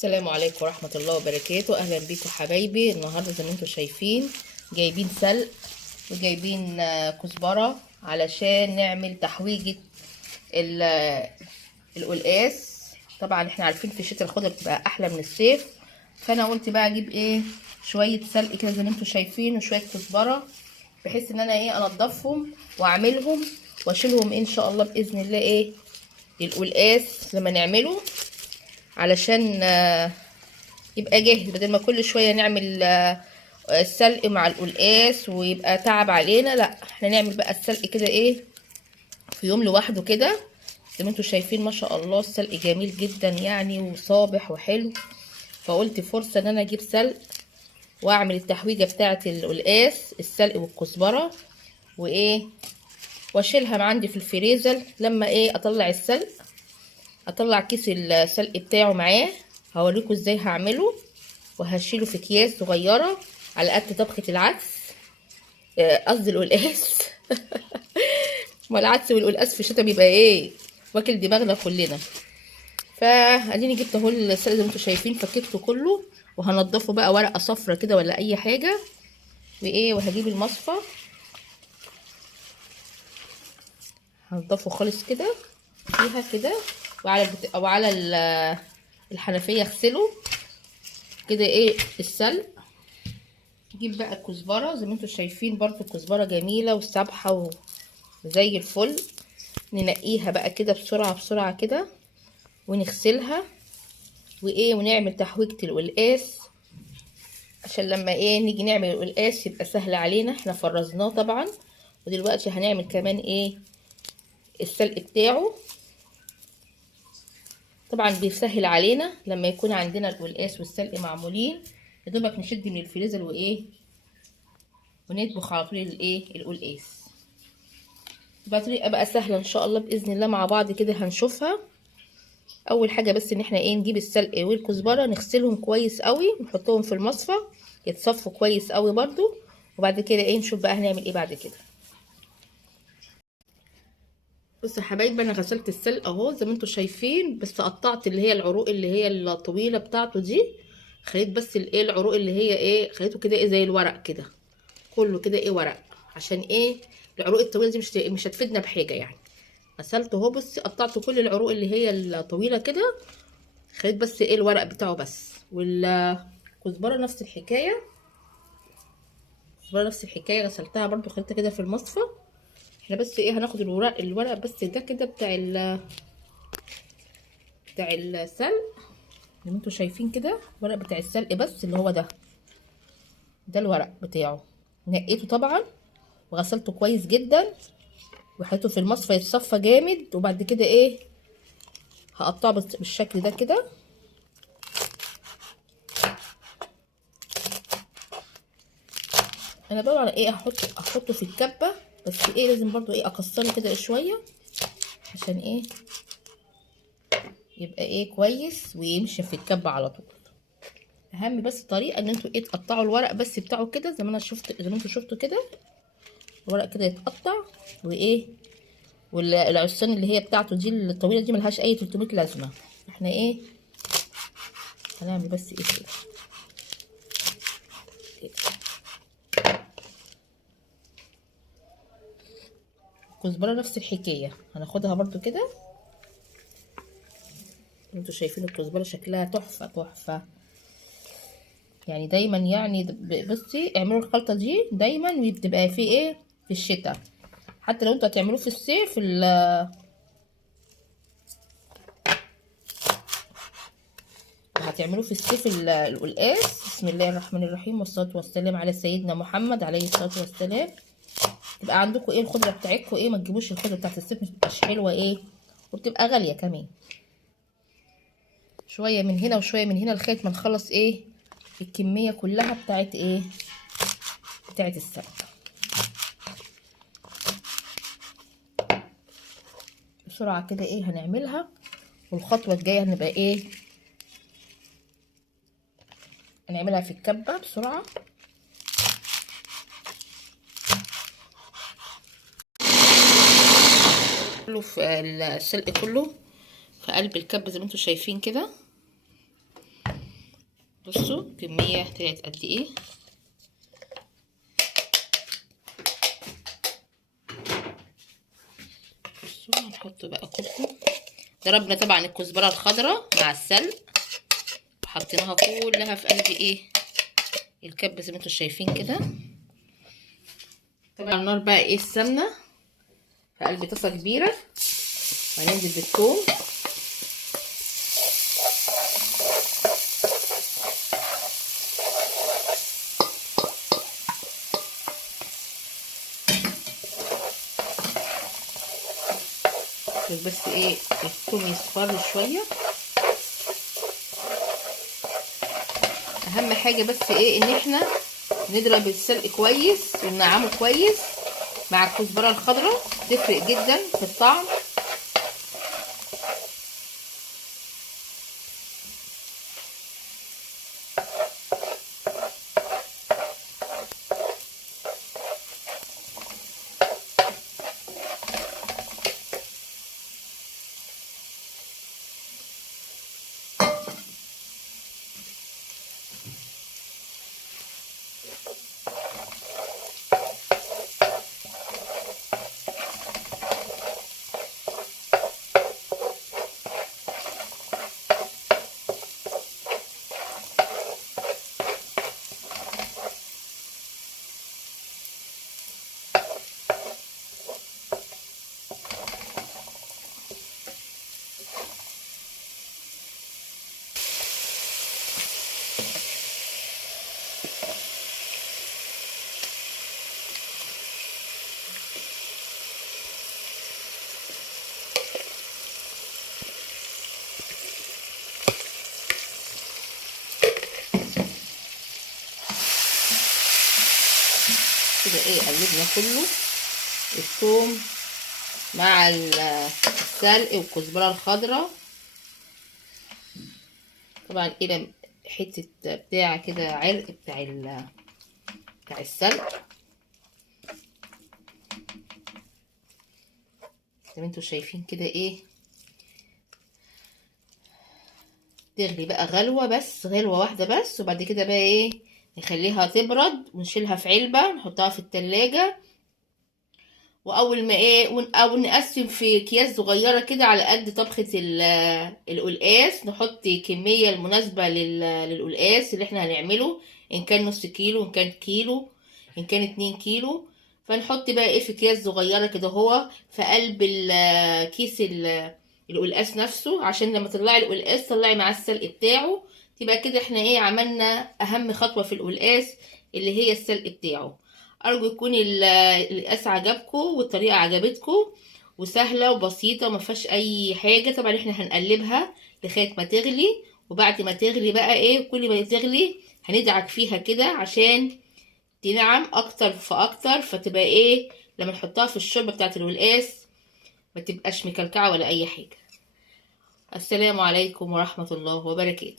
السلام عليكم ورحمة الله وبركاته. أهلا بيكم حبايبي. النهاردة زي ما انتم شايفين جايبين سلق وجايبين كزبرة علشان نعمل تحويجة القلقاس. طبعا احنا عارفين في الشتاء الخضرة بتبقى أحلى من الصيف، فأنا قلت بقى أجيب شوية سلق كده زي ما انتم شايفين وشوية كزبرة، بحيث ان انا انضفهم واعملهم واشيلهم ان شاء الله بإذن الله القلقاس لما نعمله، علشان يبقى جاهز، بدل ما كل شويه نعمل السلق مع القلقاس ويبقى تعب علينا. لا، احنا نعمل بقى السلق كده في يوم لوحده كده. زي ما انتم شايفين ما شاء الله السلق جميل جدا يعني وصابح وحلو، فقلت فرصه ان انا اجيب سلق واعمل التحويجه بتاعه القلقاس، السلق والكزبره واشيلها من عندي في الفريزر. لما اطلع السلق، اطلع كيس السلق بتاعه معاه، هوريكم ازاي هعمله، وهشيله في اكياس صغيره على قد طبخه العدس، قصدي القلقاس. ما العدس والقلقاس في الشتا بيبقى واكل دماغنا كلنا. فاديني جبت اهو السلق زي ما انتم شايفين، فككته كله وهنضفه بقى ورقه صفرة كده ولا اي حاجه، وهجيب المصفى هنضفه خالص كده فيها كده، وعلى الحنفيه اغسله كده السلق. نجيب بقى الكزبره زي ما انتم شايفين، برضو الكزبره جميله وسابحه وزي الفل. ننقيها بقى كده بسرعه بسرعه كده ونغسلها ونعمل تحويجه القلقاس، عشان لما نيجي نعمل القلقاس يبقى سهل علينا. احنا فرزناه طبعا، ودلوقتي هنعمل كمان السلق بتاعه. طبعا بيسهل علينا لما يكون عندنا القلقاس والسلق معمولين، يا دوبك نشد من الفريزر ونطبخ على طول القلقاس. تبقى طريقه بقى سهله ان شاء الله باذن الله، مع بعض كده هنشوفها. اول حاجه بس ان احنا نجيب السلق والكزبره نغسلهم كويس قوي ونحطهم في المصفى يتصفوا كويس قوي برضو، وبعد كده نشوف بقى هنعمل بعد كده. بصوا يا حبايبي، انا غسلت السلق اهو زي ما انتم شايفين، بس قطعت اللي هي العروق اللي هي الطويله بتاعته دي، خليت بس العروق اللي هي خليته كده زي الورق كده، كله كده ورق، عشان العروق الطويله دي مش هتفيدنا بحاجه يعني. غسلته اهو، بصي قطعت كل العروق اللي هي الطويله كده، خليت بس الورق بتاعه بس. والكزبره نفس الحكايه، الكزبره نفس الحكايه غسلتها برضو، خليتها كده في المصفى. احنا بس هناخد الورق بس ده كده بتاع السلق زي ما انتوا شايفين كده، الورق بتاع السلق بس اللي هو ده الورق بتاعه. نقيته طبعا وغسلته كويس جدا وحطيته في المصفى يتصفى جامد، وبعد كده هقطعه بالشكل ده كده. انا بقى احطه في الكبه، بس لازم برضو اكسره كده شويه، عشان يبقى كويس ويمشي في الكبه على طول. اهم بس طريقه ان انتوا تقطعوا الورق بس بتاعه كده، زي ما انتوا شفتوا كده، الورق كده يتقطع والعصيان اللي هي بتاعته دي الطويله دي ملهاش اي 300 لازمه. احنا هنعمل بس كده. الكزبره نفس الحكايه هناخدها برضو كده. انتوا شايفين الكزبره شكلها تحفه تحفه يعني. دايما يعني بصي اعملوا الخلطه دي دايما، وبتبقى في في الشتاء، حتى لو انتوا هتعملوه في الصيف القلقاس. بسم الله الرحمن الرحيم، والصلاه والسلام على سيدنا محمد عليه الصلاه والسلام. تبقى عندكم الخضره بتاعتكم، ما تجيبوش الخضره بتاعت الصيف، مش بتبقاش حلوه وبتبقى غاليه كمان. شويه من هنا وشويه من هنا لغايه ما نخلص الكميه كلها بتاعت السلق. بسرعه كده هنعملها، والخطوه الجايه هنبقى هنعملها في الكبه بسرعه. كله في السلق كله في قلب الكبه زي ما انتم شايفين كده. بصوا كمية طلعت قد ايه. بصوا هنحط بقى كركم. ضربنا طبعا الكزبرة الخضراء مع السلق وحطيناها كلها في قلب ايه الكبة زي ما انتوا شايفين كده. طبعا على النار بقى ايه السمنة في قلب طاسة كبيرة، وهننزل بالثوم. بس ايه الثوم يصفر شويه. اهم حاجه بس ايه ان احنا نضرب السلق كويس وننعمه كويس مع الكزبره الخضراء، تفرق جدا في الطعم. كده ايه قلبنا كله الثوم مع السلق والكزبره الخضراء. طبعا كده حته بتاع كده عرق بتاع السلق زي ما انتوا شايفين كده ايه. تغلي بقى غلوه بس، غلوه واحده بس، وبعد كده بقى ايه نخليها تبرد ونشيلها في علبه نحطها في التلاجة. واول ما ايه او نقسم في اكياس صغيره كده على قد طبخه القلقاس، نحط كميه المناسبه للقلقاس اللي احنا هنعمله، ان كان نص كيلو، ان كان كيلو، ان كان 2 كيلو. فنحط بقى ايه في اكياس صغيره كده هو في قلب كيس القلقاس نفسه، عشان لما تطلعي القلقاس طلعي مع السلق بتاعه. تبقى كده احنا ايه عملنا اهم خطوه في القلقاس اللي هي السلق بتاعه. ارجو يكون القلقاس عجبكم والطريقه عجبتكم، وسهله وبسيطه وما فيهاش اي حاجه. طبعا احنا هنقلبها لغايه ما تغلي، وبعد ما تغلي بقى ايه كل ما تغلي هندعك فيها كده عشان تنعم اكتر فاكتر، فتبقى ايه لما نحطها في الشوربه بتاعه القلقاس ما تبقاش مكلكعه ولا اي حاجه. السلام عليكم ورحمه الله وبركاته.